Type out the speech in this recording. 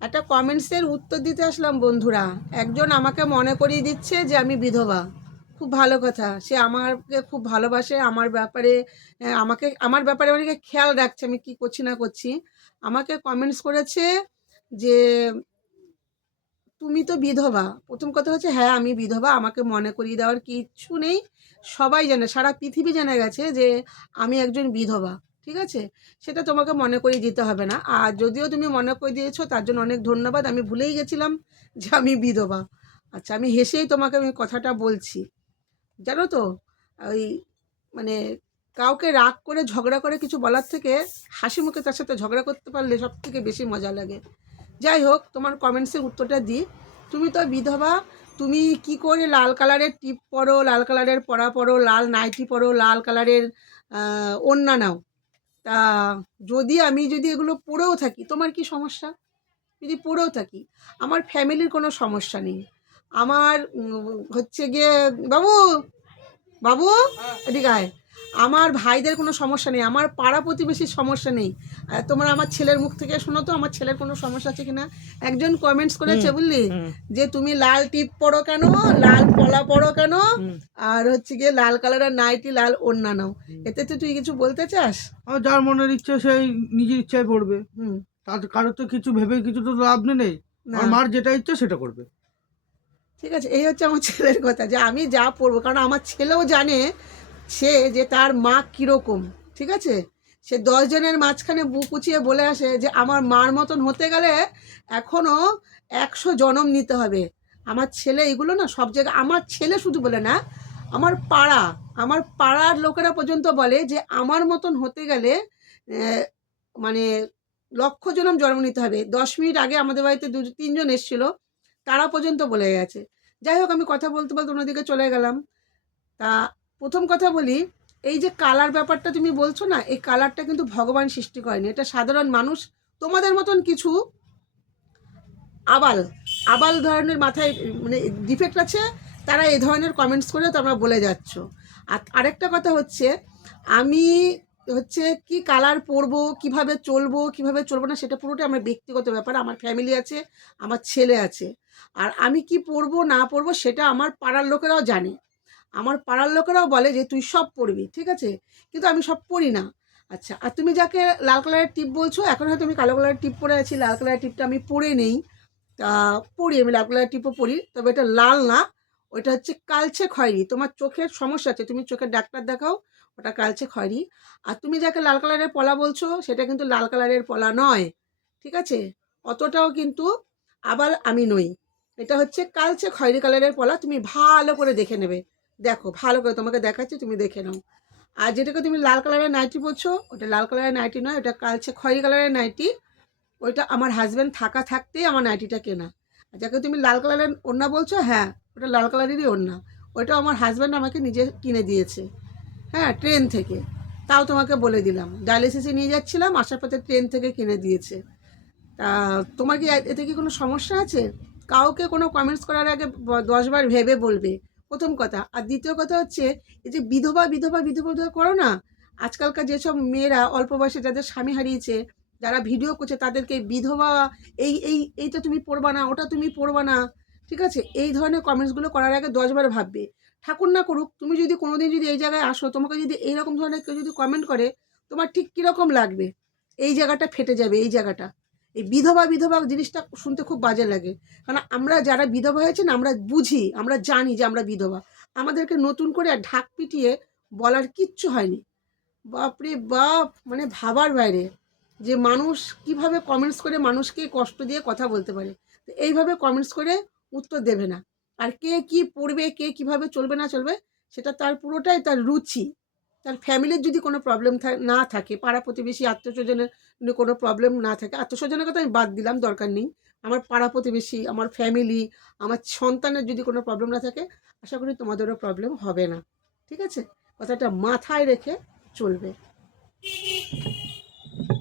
একটা কমেন্টসের উত্তর দিতে আসলাম বন্ধুরা। একজন আমাকে মনে করিয়ে দিচ্ছে যে আমি বিধবা। খুব ভালো কথা, সে আমাকে খুব ভালোবাসে, আমার ব্যাপারে আমাকে আমার ব্যাপারে অনেকে খেয়াল রাখছে আমি কি করছি না করছি। আমাকে কমেন্টস করেছে যে তুমি তো বিধবা। প্রথম কথা হচ্ছে হ্যাঁ আমি বিধবা, আমাকে মনে করিয়ে দেওয়ার কিচ্ছু নেই। সবাই জানে, সারা পৃথিবী জেনে গেছে যে আমি একজন বিধবা। ঠিক আছে, সেটা তোমাকে মনে করিয়ে দিতে হবে না। আর যদিও তুমি মনে করিয়ে দিয়েছো তার জন্য অনেক ধন্যবাদ। আমি ভুলেই গেছিলাম যে আমি বিধবা। আচ্ছা, আমি হেসেই তোমাকে আমি কথাটা বলছি, জানো তো। ওই মানে কাউকে রাগ করে ঝগড়া করে কিছু বলার থেকে হাসি মুখে তার সাথে ঝগড়া করতে পারলে সব থেকে বেশি মজা লাগে। যাই হোক, তোমার কমেন্টসের উত্তরটা দিই। তুমি তো বিধবা, তুমি কি করে লাল কালারের টিপ পরো, লাল কালারের পরা পরো, লাল নাইটি পরো, লাল কালারের ওড়না নাও। তা আমি যদি এগুলো পরেও থাকি তোমার কি সমস্যা? যদি পরেও থাকি, আমার ফ্যামিলির কোনো সমস্যা নেই। আমার হচ্ছে গিয়ে বাবু, বাবু এদিকে আয়। আমার ভাইদের কোনো সমস্যা নেই, আমার পাড়া প্রতিবেশীর সমস্যা নেই। তোমরা আমার ছেলের মুখ থেকে শোনো তো আমার ছেলের কোনো সমস্যা আছে কিনা। একজন কমেন্টস করেছে বুঝলি, যে তুমি লাল টিপ পরো কেন, লাল পলা পরো কেন, আর হচ্ছে গিয়ে লাল কালারের নাইটি, লাল ওড়না নাও। এতে তো তুই কিছু বলতে চাস? যার মনের ইচ্ছা সেই নিজের ইচ্ছায় পড়বে। হুম। তার কারো তো কিছু ভেবে কিছু তো লাভ নেই। না, আমার মার যেটা ইচ্ছা সেটা করবে। ঠিক আছে, এই হচ্ছে আমার ছেলের কথা, যে আমি যা পড়বো, কারণ আমার ছেলেও জানে সে যে তার মা কীরকম। ঠিক আছে, সে 10 জনের মাঝখানে বুক উঁচিয়ে বলে আসে যে আমার মার মতন হতে গেলে এখনও 100 জনম নিতে হবে। আমার ছেলে এগুলো না সব জায়গায়, আমার ছেলে শুধু বলে না, আমার পাড়ার লোকেরা পর্যন্ত বলে যে আমার মতন হতে গেলে মানে 1,00,000 জনম জন্ম নিতে হবে। 10 মিনিট আগে আমাদের বাড়িতে 2-3 জন এসেছিল, তারা পর্যন্ত বলে গেছে। যাই হোক, আমি কথা বলতে বলতে অন্যদিকে চলে গেলাম। তা প্রথম কথা বলি, এই যে কালার ব্যাপারটা তুমি বলছো না, এই কালারটা কিন্তু ভগবান সৃষ্টি করেনি, এটা সাধারণ মানুষ, তোমাদের মতন কিছু আবাল আবাল ধরনের মাথায় মানে ডিফেক্ট আছে, তারা এই ধরনের কমেন্টস করে তোমরা বলে যাচ্ছ। আর আরেকটা কথা হচ্ছে, আমি হচ্ছে কি কালার পরবো, কিভাবে চলবো, কিভাবে চলবো না, সেটা পুরোটাই আমার ব্যক্তিগত ব্যাপার। আমার ফ্যামিলি আছে, আমার ছেলে আছে। আর আমি কি পরবো না পরবো সেটা আমার পাড়ার লোকেরাও জানে। আমার পাড়ার লোকেরাও বলে যে তুই সব পরবি, ঠিক আছে, কিন্তু আমি সব পরি না। আচ্ছা, আর তুমি যাকে লাল কালারের টিপ বলছো, এখন হয়তো আমি কালো কালারের টিপ পরে আছি, লাল কালারের টিপটা আমি পরে নেই। তা পরি, আমি লাল কালারের টিপও পরি, তবে এটা লাল না, ওইটা হচ্ছে কালচে খয়েরি। তোমার চোখের সমস্যা আছে, তুমি চোখের ডাক্তার দেখাও, ওটা কালচে খয়েরি। আর তুমি যাকে লাল কালারের পলা বলছো সেটা কিন্তু লাল কালারের পলা নয়, ঠিক আছে, অতটাও কিন্তু আবার আমি নই। এটা হচ্ছে কালচে খয়েরি কালারের পলা, তুমি ভালো করে দেখে নেবে। দেখো ভালো করে, তোমাকে দেখাচ্ছি, তুমি দেখে নাও। আর যেটাকে তুমি লাল কালারের নাইটি বলছো, ওটা লাল কালারের নাইটি নয়, ওটা কালচে খয়েরি কালারের নাইটি। ওইটা আমার হাজব্যান্ড থাকা থাকতেই আমার নাইটিটা কেনা। আর যাকে তুমি লাল কালারের ওড়না বলছো, হ্যাঁ ওটা লাল কালারেরই ওড়না, ওইটা আমার হাজব্যান্ড আমাকে নিজে কিনে দিয়েছে, হ্যাঁ ট্রেন থেকে। তাও তোমাকে বলে দিলাম, ডায়ালিসিসে নিয়ে যাচ্ছিলাম, আসার পথে ট্রেন থেকে কিনে দিয়েছে। তা তোমার কি এতে কি কোনো সমস্যা আছে? কাউকে কোনো কমেন্টস করার আগে 10 বার ভেবে বলবে, প্রথম কথা। আর দ্বিতীয় কথা হচ্ছে, এই যে বিধবা বিধবা বিধবা বিধবা করো না, আজকালকার যেসব মেয়েরা অল্প বয়সে যাদের স্বামী হারিয়েছে, যারা ভিডিও করছে তাদেরকে বিধবা, এইটা তুমি পড়বা না, ওটা তুমি পড়বা না, ঠিক আছে, এই ধরনের কমেন্টসগুলো করার আগে 10 বার ভাববে। ঠাকুর না করুক, তুমি যদি কোনোদিন যদি এই জায়গায় আসো, তোমাকে যদি এইরকম ধরনের কেউ যদি কমেন্ট করে, তোমার ঠিক কীরকম লাগবে? এই জায়গাটা ফেটে যাবে, এই জায়গাটা। এই বিধবা বিধবা জিনিসটা শুনতে খুব বাজে লাগে, কারণ আমরা যারা বিধবা হয়েছে না, আমরা বুঝি, আমরা জানি যে আমরা বিধবা। আমাদেরকে নতুন করে ঢাক পিটিয়ে বলার কিচ্ছু হয়নি। বাপরে বাপ, মানে ভাবার বাইরে যে মানুষ কিভাবে কমেন্টস করে মানুষকে কষ্ট দিয়ে কথা বলতে পারে। তো এইভাবে কমেন্টস করে উত্তর দেবে না। আর কে কি পড়বে, কে কিভাবে চলবে না চলবে, সেটা তার পুরোটাই তার রুচি। তার ফ্যামিলির যদি কোনো প্রবলেম না থাকে, পাড়া প্রতিবেশী আত্মীয়স্বজনের যদি কোনো প্রবলেম না থাকে, আত্মীয়স্বজনের কথা আমি বাদ দিলাম, দরকার নেই, আমার পাড়া প্রতিবেশী, আমার ফ্যামিলি, আমার সন্তানের যদি কোনো প্রবলেম না থাকে, আশা করি তোমাদেরও প্রবলেম হবে না। ঠিক আছে, কথাটা মাথায় রেখে চলবে।